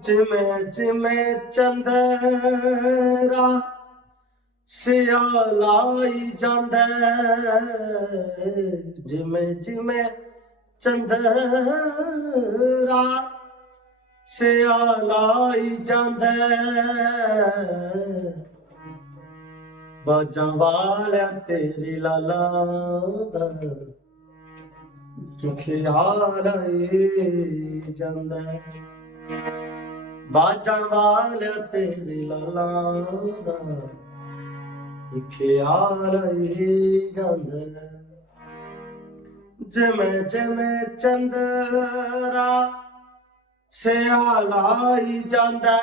ਜਿਵੇਂ ਜਿਵੇਂ ਚੰਦਰਾ ਸਿਆਲਾਈ ਜਾਂਦਾ ਜਿਵੇਂ ਜਿਵੇਂ ਚੰਦਰਾ ਸਿਆਲਾਈ ਜਾਂਦਾ ਬਾਜਾਂ ਵਾਲਿਆ ਤੇਰੀ ਲਾਲਾ ਦਾ। ਖਿਆਲ ਆਈ ਜਾਂਦਾ? ਬਾਜਾਂ ਵਾਲਿਆ ਤੇਰੀ ਲਾਲਾ ਦਾ। ਖਿਆਲ ਆਈ ਜਾਂਦਾ? ਜਿਵੇਂ ਜਿਵੇਂ ਚੰਦਰਾ ਸਿਆਲਾਈ ਜਾਂਦਾ।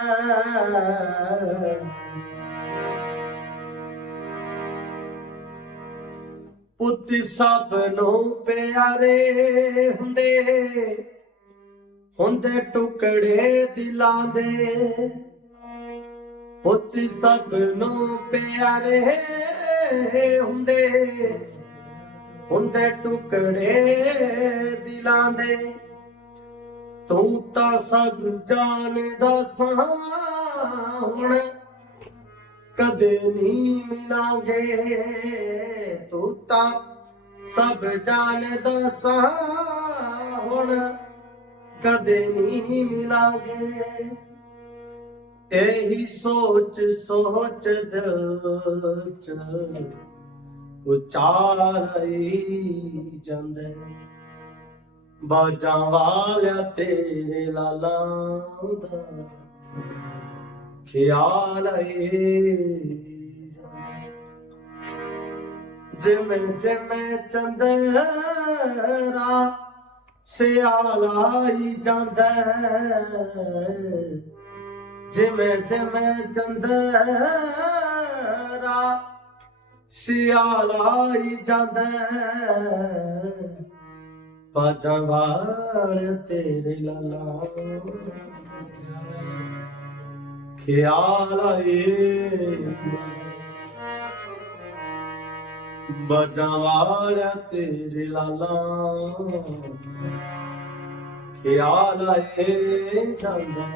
ਪੁੱਤ ਸਭ ਨੂੰ ਪਿਆਰੇ ਹੁੰਦੇ। ਹੁੰਦੇ ਟੁਕੜੇ ਦਿਲਾਂ ਦੇ। ਪੁੱਤ ਸਭ ਨੂੰ ਪਿਆਰੇ ਹੁੰਦੇ। ਹੁੰਦੇ ਟੁਕੜੇ ਦਿਲਾਂ ਦੇ। ਤੂੰ ਤਾਂ ਸਭ ਜਾਣਦਾ ਸਾਂ ਹੁਣ। ਕਦੇ ਨਹੀਂ ਮਿਲਾਂਗੇ। ਤੂੰ ਤਾਂ ਸਭ ਜਾਣਦਾ ਸਾਂ ਹੁਣ। ਕਦੇ ਨਹੀਂ ਮਿਲਾਂਗੇ। ਇਹੀ ਸੋਚ ਸੋਚ ਦਿਲ ਚ। ਉਚਾਰਾਈ ਜਾਂਦੇ। ਬਾਜਾਂ ਵਾਲਿਆ ਤੇਰੇ ਲਾਲਾ ਦਾ। ਖਿਆਲ ਏ ਜਿਵੇਂ ਜਿਵੇਂ ਚੰਦਰਾ ਸਿਆਲਾਈ ਜਾਂਦਾ ਜਿਵੇਂ ਜਿਵੇਂ ਚੰਦਰਾ ਸਿਆਲਾਈ ਜਾਂਦਾ ਬਾਜਾਂ ਵਾਲ ਤੇਰੇ ਲਾਲਾ ਖਿਆਲ ਆਏ। ਬਾਜਾਂ ਵਾਲ ਤੇਰੇ ਲਾਲਾ। ਖਿਆਲ ਆਏ ਜਾਂਦਾ।